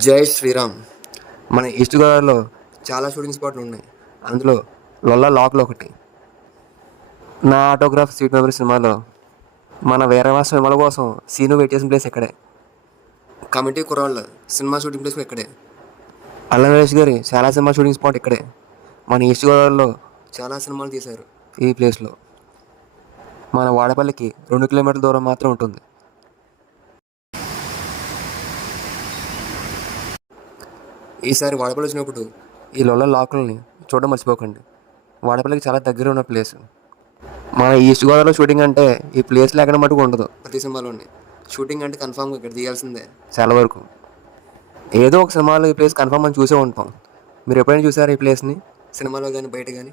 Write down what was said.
జై శ్రీరామ్. మన ఈస్ట్ గోదావరిలో చాలా షూటింగ్ స్పాట్లు ఉన్నాయి. అందులో లొల్లా లాక్లో ఒకటి. నా ఆటోగ్రాఫ్ స్వీట్ మెమరీ సినిమాలో మన వీరవాస విమల కోసం సీను వెయిట్ చేసిన ప్లేస్ ఇక్కడే. కమిటీ కుర్రాళ్ళ సినిమా షూటింగ్ ప్లేస్ ఇక్కడే. అల్లం నరేష్ గారి చాలా సినిమా షూటింగ్ స్పాట్ ఇక్కడే. మన ఈస్ట్ గోదావరిలో చాలా సినిమాలు తీశారు ఈ ప్లేస్లో. మన వాడపల్లికి 2 కిలోమీటర్ల దూరం మాత్రం ఉంటుంది. ఈసారి వాడపల్లి వచ్చినప్పుడు ఈ లొల్ల లాకుల్ని చూడడం మర్చిపోకండి. వాడపల్లికి చాలా దగ్గర ఉన్న ప్లేస్. మన ఈస్ట్ గోదావరిలో షూటింగ్ అంటే ఈ ప్లేస్ లేకుండా మటుకు ఉండదు. ప్రతి సినిమాలోని షూటింగ్ అంటే కన్ఫామ్గా ఇక్కడ తీయాల్సిందే. చాలా వరకు ఏదో ఒక సినిమాలో ఈ ప్లేస్ కన్ఫామ్ అని చూసే ఉంటాం. మీరు ఎప్పుడైనా చూసారా ఈ ప్లేస్ని, సినిమాలో కానీ బయట కానీ?